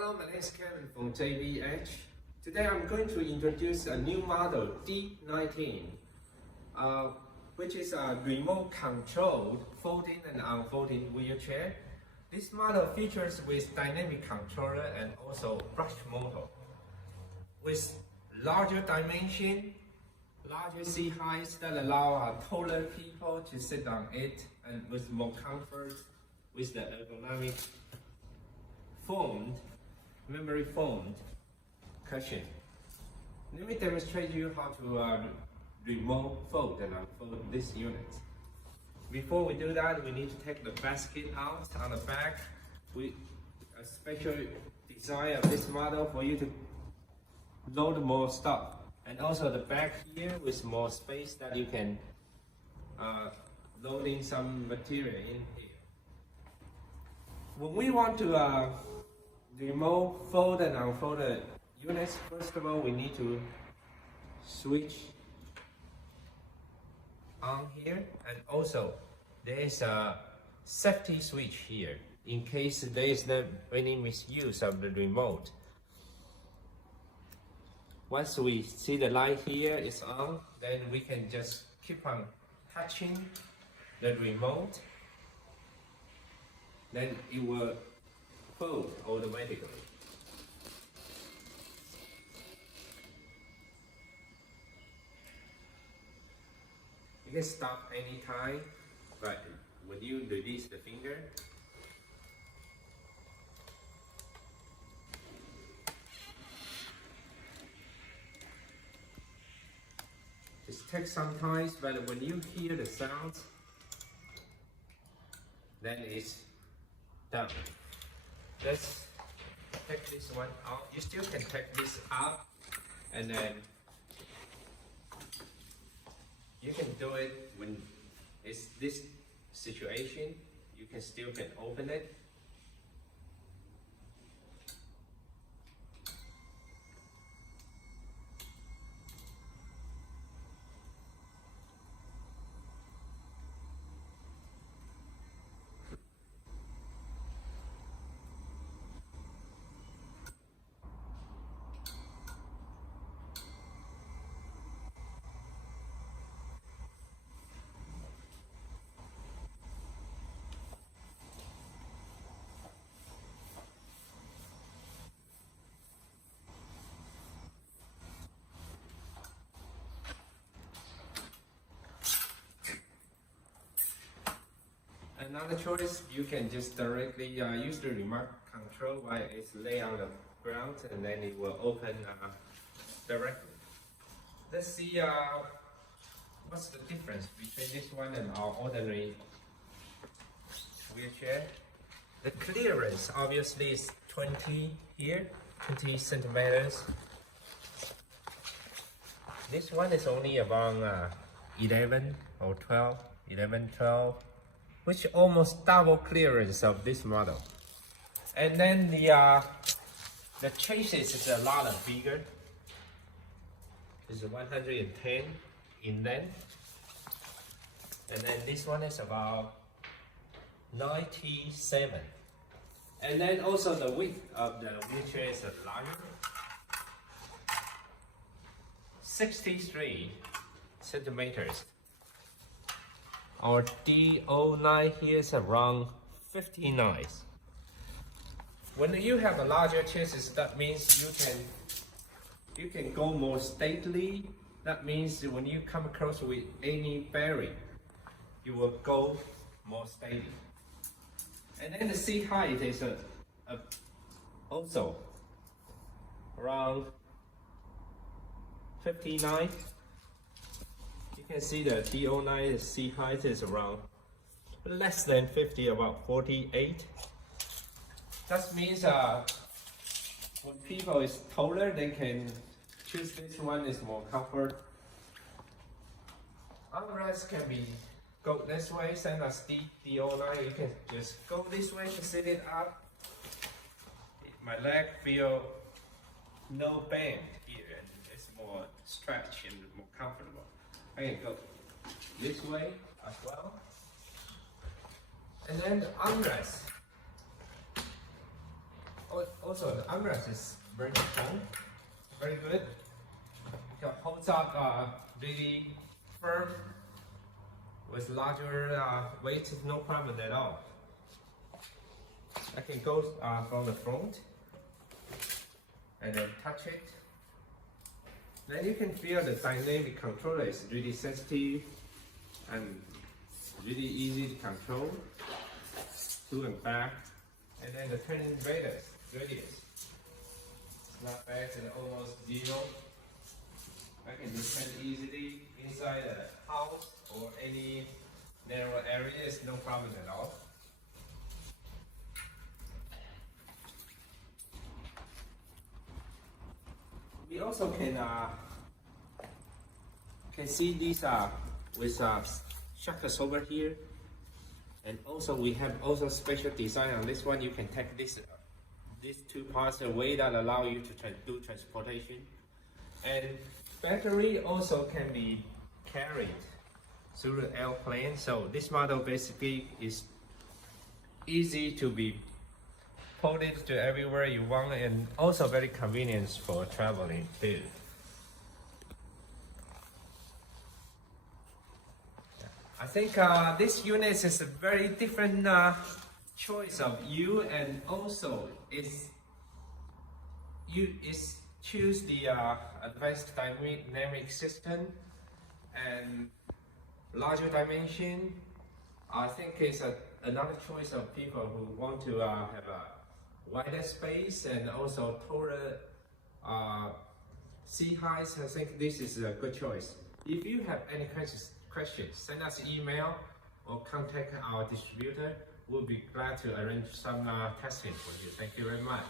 Hello, my name is Kevin from JBH. Today I'm going to introduce a new model D19, which is a remote controlled folding and unfolding wheelchair. This model features with dynamic controller and also brush motor. With larger dimension, larger seat heights that allow taller people to sit on it, and with more comfort with the ergonomic memory foamed cushion. Let me demonstrate you how to remote fold and unfold this unit. Before we do that, we need to take the basket out on the back. A special design of this model for you to load more stuff, and also the back here with more space that you can load in some material in here. When we want to remote fold and unfold the units, first of all we need to switch on here, and also there is a safety switch here in case there is not any misuse of the remote. Once we see the light here is on, then we can just keep on touching the remote, then it will fold automatically. You can stop anytime, but when you release the finger, it takes some time, but when you hear the sound, then it's done. Let's take this one out. You still can take this out, and then you can do it when it's this situation. You can still open it. Another choice, you can just directly use the remote control while it's laid on the ground, and then it will open directly. Let's see what's the difference between this one and our ordinary wheelchair. The clearance obviously is 20 here, 20 centimeters. This one is only around 11 or 12, 12. Which almost double clearance of this model. And then the chassis is a lot bigger. It's 110 in length. And then this one is about 97. And then also the width of the wheelchair is larger. 63 centimeters. Our D19 here is around 59. When you have a larger chassis, that means you can go more stately. That means when you come across with any barrier, you will go more stately. And then the seat height is also around 59. You can see the D19 seat height is around less than 50, about 48. That means when people is taller, they can choose this one. Is more comfort. Armrest can be go this way, same as D19. You can just go this way to sit it up. My leg feel no bend here, and it's more stretch and more comfortable. I can go this way as well. And then the armrest Also, the armrest is very strong, very good. It holds up really firm with larger weight, no problem at all. I can go from the front and then touch it. Then you can feel the dynamic controller is really sensitive and really easy to control, to and back. And then the turning radius, not bad and almost zero. I can just turn easily inside a house or any narrow areas, no problem at all. We also can see these with shutters over here, and also we have also special design on this one. You can take these two parts away that allow you to do transportation, and battery also can be carried through the airplane. So this model basically is easy to be pulled it to everywhere you want, and also very convenient for traveling too. I think this unit is a very different choice of you, and also it's choose the advanced dynamic system and larger dimension. I think it's another choice of people who want to have a wider space and also taller seat heights. I think this is a good choice. If you have any questions, send us an email or contact our distributor. We'll be glad to arrange some testing for you. Thank you very much.